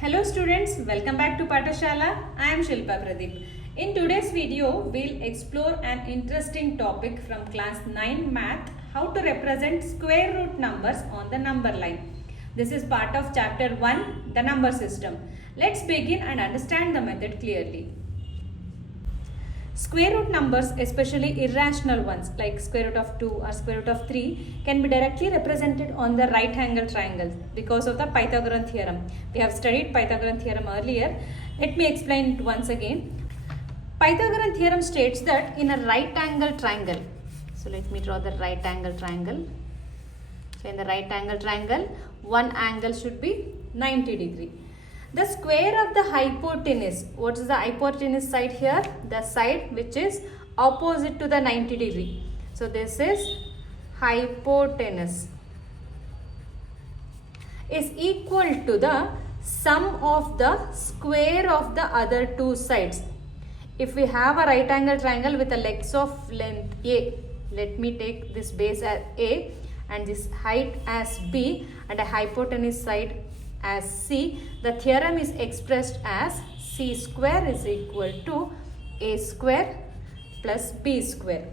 Hello students, welcome back to Pathashala. I am Shilpa Pradeep. In today's video, we'll explore an interesting topic from class 9 math, how to represent square root numbers on the number line. This is part of chapter 1, the number system. Let's begin and understand the method clearly. Square root numbers, especially irrational ones like square root of 2 or square root of 3, can be directly represented on the right angle triangle because of the Pythagorean theorem. We have studied Pythagorean theorem earlier. Let me explain it once again. Pythagorean theorem states that in a right angle triangle, so let me draw the right angle triangle. So in the right angle triangle, one angle should be 90 degree. The square of the hypotenuse, what is the hypotenuse side here? The side which is opposite to the 90 degree. So this is hypotenuse is equal to the sum of the square of the other two sides. If we have a right angle triangle with a legs of length A, let me take this base as A and this height as B and a hypotenuse side as C, the theorem is expressed as C square is equal to A square plus B square.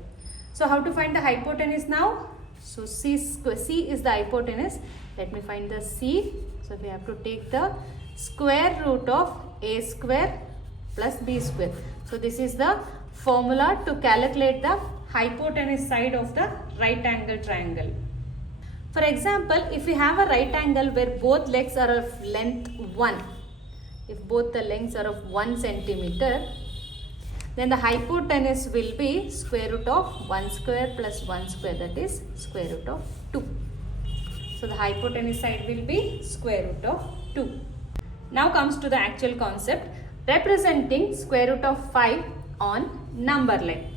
So how to find the hypotenuse now? So C is the hypotenuse. Let me find the C. So we have to take the square root of A square plus B square. So this is the formula to calculate the hypotenuse side of the right angle triangle. For example, if we have a right angle where both legs are of length 1, if both the lengths are of 1 centimeter, then the hypotenuse will be square root of 1 square plus 1 square, that is square root of 2. So the hypotenuse side will be square root of 2. Now comes to the actual concept, representing square root of 5 on number line.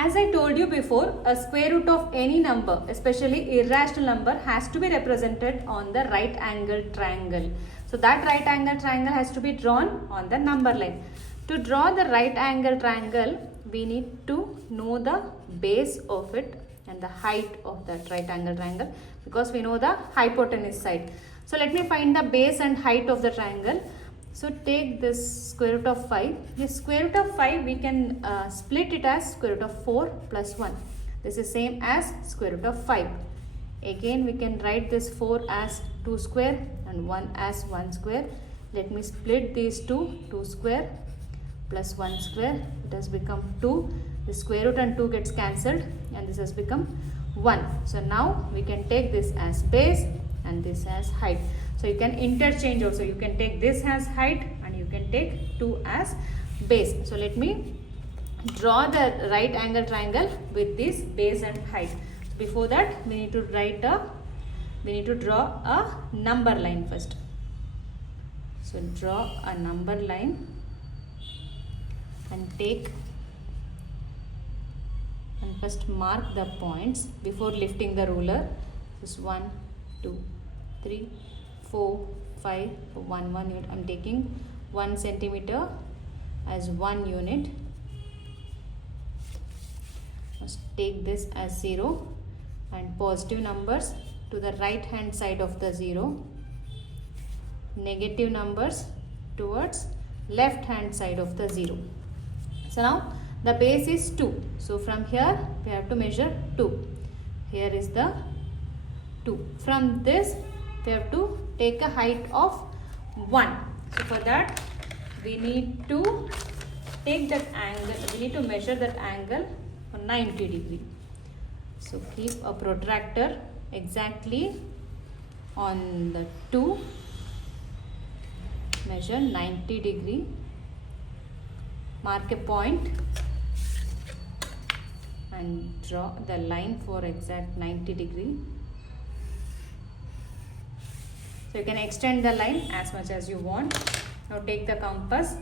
As I told you before, a square root of any number, especially irrational number, has to be represented on the right angle triangle. So that right angle triangle has to be drawn on the number line. To draw the right angle triangle, we need to know the base of it and the height of that right angle triangle because we know the hypotenuse side. So let me find the base and height of the triangle. So take this square root of 5. This square root of 5 we can split it as square root of 4 plus 1. This is same as square root of 5. Again we can write this 4 as 2 square and 1 as 1 square. Let me split these two. 2 square plus 1 square. It has become 2. The square root and 2 gets cancelled and this has become 1. So now we can take this as base and this as height. So you can interchange also. You can take this as height and you can take 2 as base. So let me draw the right angle triangle with this base and height. Before that, we need to draw a number line first. So draw a number line and first mark the points before lifting the ruler. This 1, 2, 3, 4, 5, 1 unit. I am taking 1 centimeter as 1 unit. Must take this as 0 and positive numbers to the right hand side of the 0. Negative numbers towards left hand side of the 0. So now the base is 2. So from here we have to measure 2. Here is the 2. From this we have to take a height of 1. So for that we need to take that angle, we need to measure that angle for 90 degree. So keep a protractor exactly on the 2, measure 90 degree, mark a point and draw the line for exact 90 degree. So you can extend the line as much as you want. Now take the compass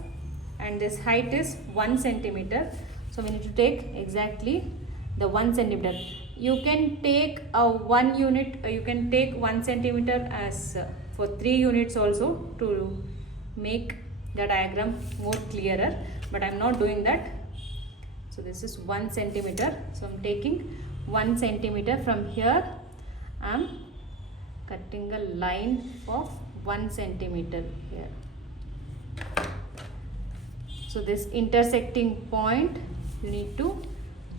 and this height is 1 centimeter. So we need to take exactly the 1 centimeter. You can take a 1 unit, you can take 1 centimeter as for 3 units also to make the diagram more clearer. But I am not doing that. So this is 1 centimeter. So I am taking 1 centimeter from here. I am cutting a line of 1 centimeter here. So this intersecting point, you need to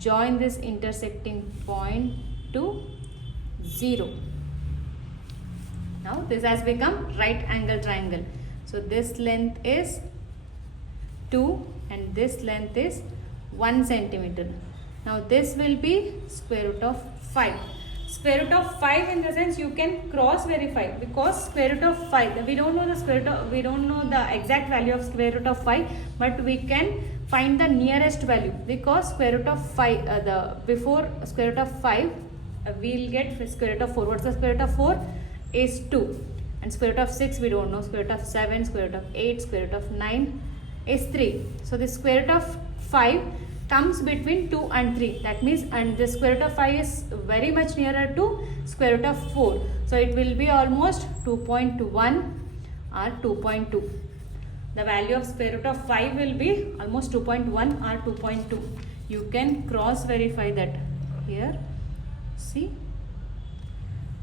join this intersecting point to 0. Now this has become right angle triangle. So this length is 2 and this length is 1 centimeter. Now this will be square root of 5. Square root of 5 in the sense you can cross verify, because square root of 5, we don't know the square root of, we don't know the exact value of square root of 5, but we can find the nearest value, because square root of 5, before square root of 5, we'll get square root of 4. What's the square root of 4? Is 2. And square root of 6 we don't know. Square root of 7, square root of 8, square root of 9 is 3. So the square root of 5 comes between 2 and 3. That means, and the square root of 5 is very much nearer to square root of 4. So it will be almost 2.1 or 2.2. The value of square root of 5 will be almost 2.1 or 2.2. You can cross verify that here. See,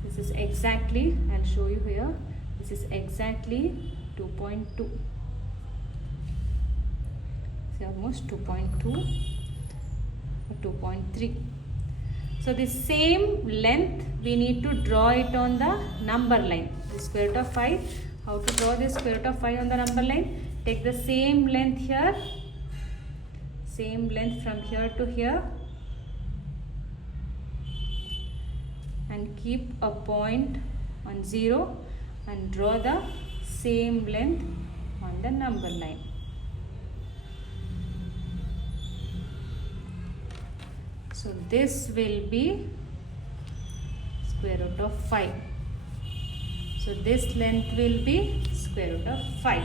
this is exactly, I'll show you here, this is exactly 2.2. See, almost 2.2 or 2.3. So the same length we need to draw it on the number line. The square root of 5, how to draw this square root of 5 on the number line? Take the same length here, same length from here to here, and keep a point on 0 and draw the same length on the number line. So this will be square root of 5. So this length will be square root of 5.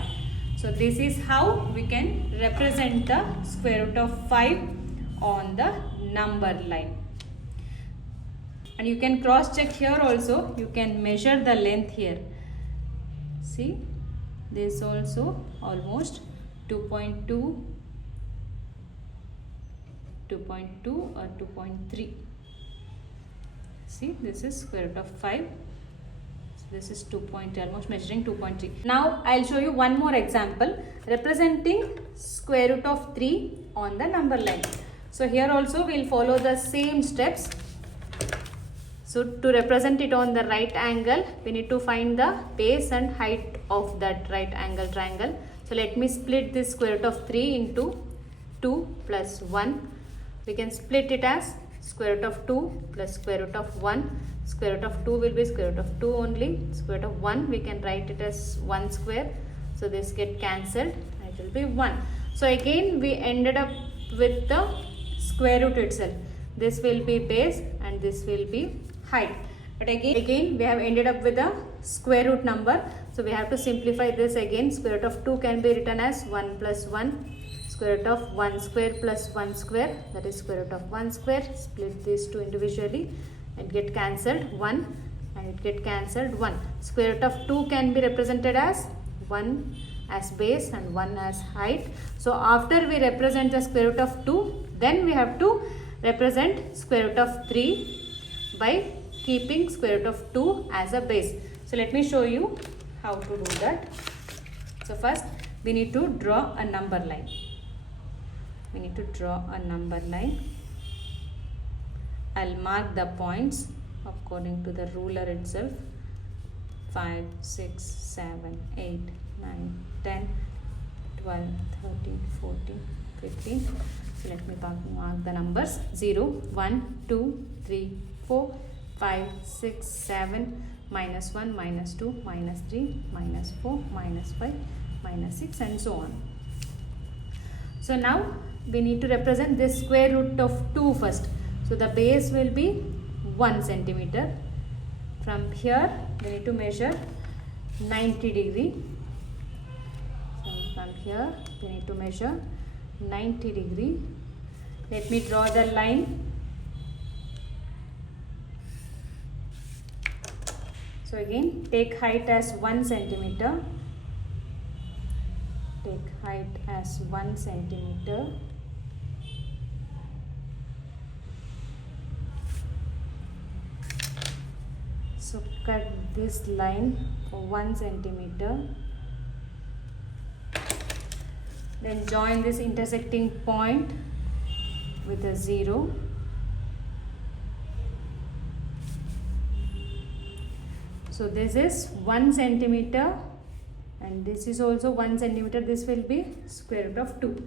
So this is how we can represent the square root of 5 on the number line. And you can cross check here also. You can measure the length here. See, this also almost 2.2, 2.2 or 2.3. See, this is square root of 5. So this is 2 point, almost measuring 2.3. Now I'll show you one more example representing square root of 3 on the number line. So here also we'll follow the same steps. So to represent it on the right angle, we need to find the base and height of that right angle triangle. So let me split this square root of 3 into 2 plus 1. We can split it as square root of 2 plus square root of 1. Square root of 2 will be square root of 2 only. Square root of 1 we can write it as 1 square. So this get cancelled. It will be 1. So again we ended up with the square root itself. This will be base and this will be height. But again we have ended up with a square root number. So we have to simplify this again. Square root of 2 can be written as 1 plus 1. Square root of 1 square plus 1 square, that is square root of 1 square. Split these two individually and get cancelled 1 and it get cancelled 1. Square root of 2 can be represented as 1 as base and 1 as height. So after we represent the square root of 2, then we have to represent square root of 3 by keeping square root of 2 as a base. So let me show you how to do that. So first we need to draw a number line. We need to draw a number line. I'll mark the points according to the ruler itself. 5, 6, 7, 8, 9, 10, 12, 13, 14, 15. So let me mark the numbers. 0, 1, 2, 3, 4, 5, 6, 7, minus 1, minus 2, minus 3, minus 4, minus 5, minus 6 and so on. So now we need to represent this square root of 2 first. So the base will be 1 centimeter. From here we need to measure 90 degree. So from here we need to measure 90 degree. Let me draw the line. So again take height as 1 centimeter. Take height as 1 centimeter. So cut this line for 1 centimeter. Then join this intersecting point with a 0. So this is 1 centimeter and this is also 1 centimeter. This will be square root of 2.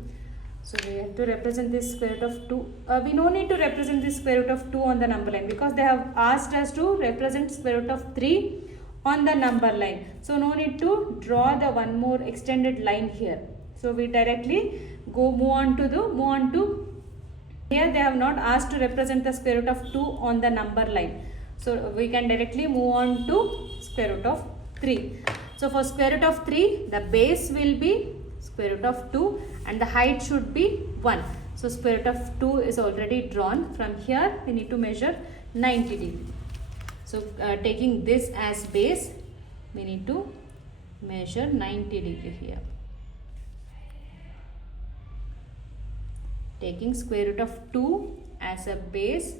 So we have to represent this square root of 2. We no need to represent this square root of 2 on the number line because they have asked us to represent square root of 3 on the number line. So no need to draw the one more extended line here. So we directly move on to here. They have not asked to represent the square root of 2 on the number line. So we can directly move on to square root of 3. So for square root of 3, the base will be square root of 2 and the height should be 1. So square root of 2 is already drawn. From here we need to measure 90 degree. So taking this as base, we need to measure 90 degree here. Taking square root of 2 as a base,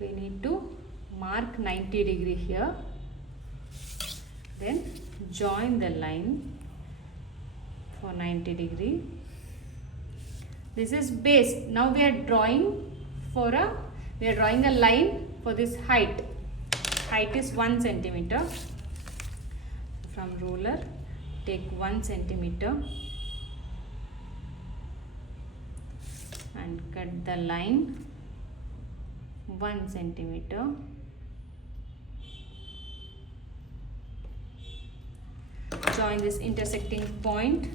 we need to mark 90 degree here. Then join the line for 90 degree. This is base. Now we are drawing a line for this height. Height is 1 centimeter. From ruler, take 1 centimeter and cut the line 1 centimeter. Join this intersecting point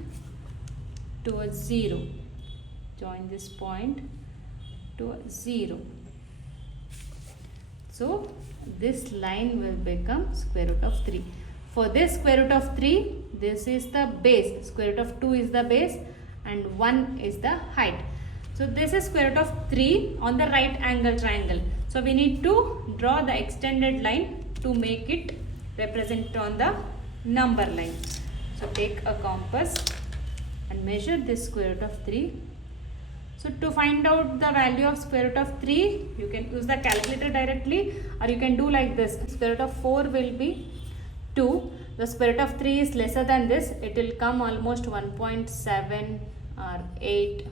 towards 0. Join this point to 0. So this line will become square root of 3. For this square root of 3, this is the base. Square root of 2 is the base and 1 is the height. So this is square root of 3 on the right angle triangle. So we need to draw the extended line to make it represent on the number line. So take a compass and measure this square root of 3. So to find out the value of square root of 3, you can use the calculator directly or you can do like this. Square root of 4 will be 2. The square root of 3 is lesser than this. It will come almost 1.7 or 8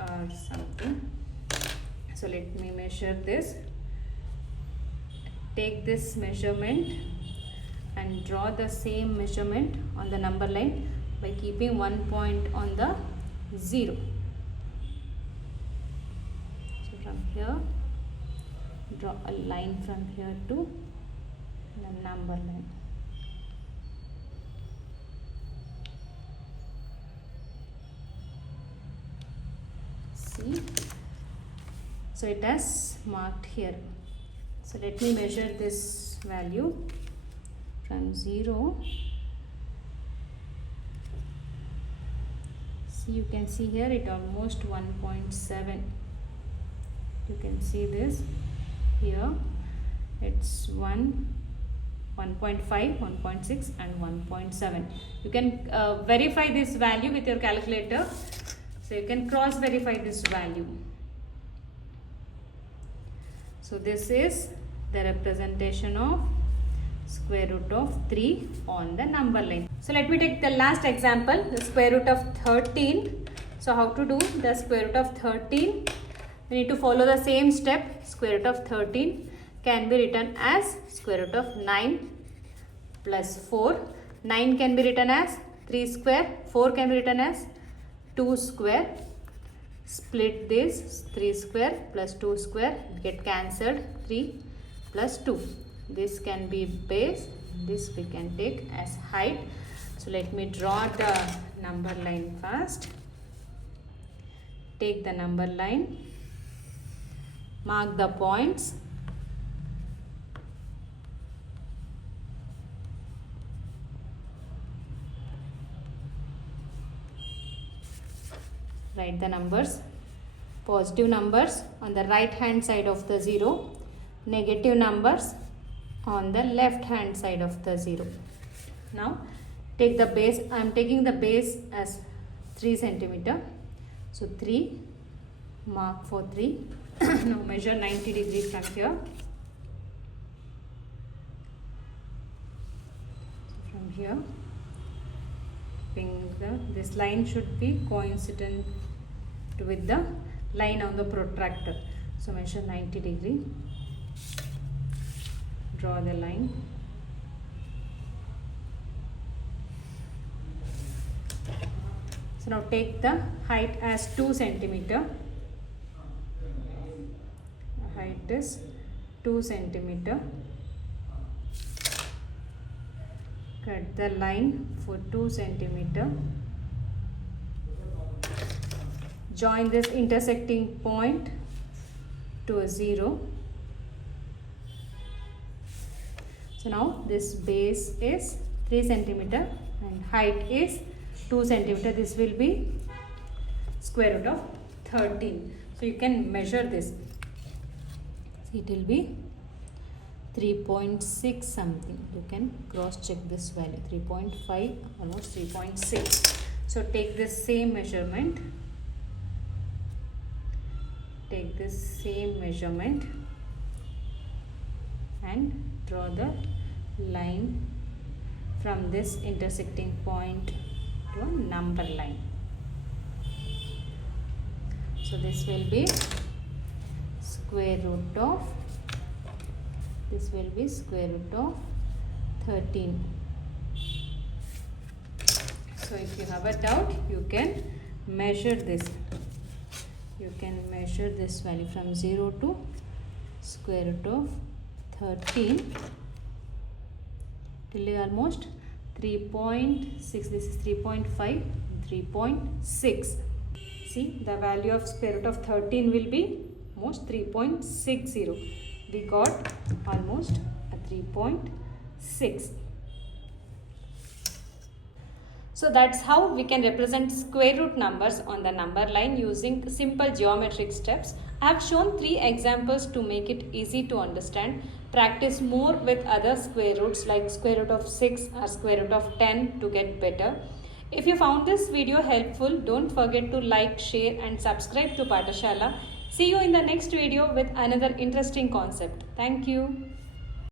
or something. So let me measure this. Take this measurement and draw the same measurement on the number line by keeping 1 point on the 0. So from here, draw a line from here to the number line. See? So it has marked here. So let me measure this value from 0. See, you can see here it almost 1.7. You can see this here. It's 1.5, 1.6 and 1.7. You can verify this value with your calculator. So you can cross verify this value. So this is the representation of square root of 3 on the number line. So let me take the last example, the square root of 13. So how to do the square root of 13? We need to follow the same step. Square root of 13 can be written as square root of 9 plus 4. 9 can be written as 3 square. 4 can be written as 2 square. Split this 3 square plus 2 square, get cancelled. 3 plus 2. This can be base. This we can take as height. So let me draw the number line first. Take the number line. Mark the points. Write the numbers. Positive numbers on the right hand side of the 0. Negative numbers on the left hand side of the 0. Now take the base. I am taking the base as 3 centimeter. So 3, mark for 3. Now measure 90 degrees from here. So from here keeping this line should be coincident with the line on the protractor. So measure 90 degree, draw the line. So now take the height as 2 centimeter. The height is 2 centimeter. Cut the line for 2 centimeter. Join this intersecting point to a 0. So now this base is 3 centimeter and height is 2 centimeter. This will be square root of 13. So you can measure this. It will be 3.6 something. You can cross check this value. 3.5, almost 3.6. So take this same measurement. Take this same measurement and draw the line from this intersecting point to a number line. So this will be square root of, this will be square root of 13. So if you have a doubt, you can measure this. You can measure this value from 0 to square root of 13 till almost 3.6. This is 3.5, 3.6. See, the value of square root of 13 will be almost 3.60. We got almost a 3.6. So that's how we can represent square root numbers on the number line using simple geometric steps. I have shown 3 examples to make it easy to understand. Practice more with other square roots like square root of 6 or square root of 10 to get better. If you found this video helpful, don't forget to like, share and subscribe to Pathashala. See you in the next video with another interesting concept. Thank you.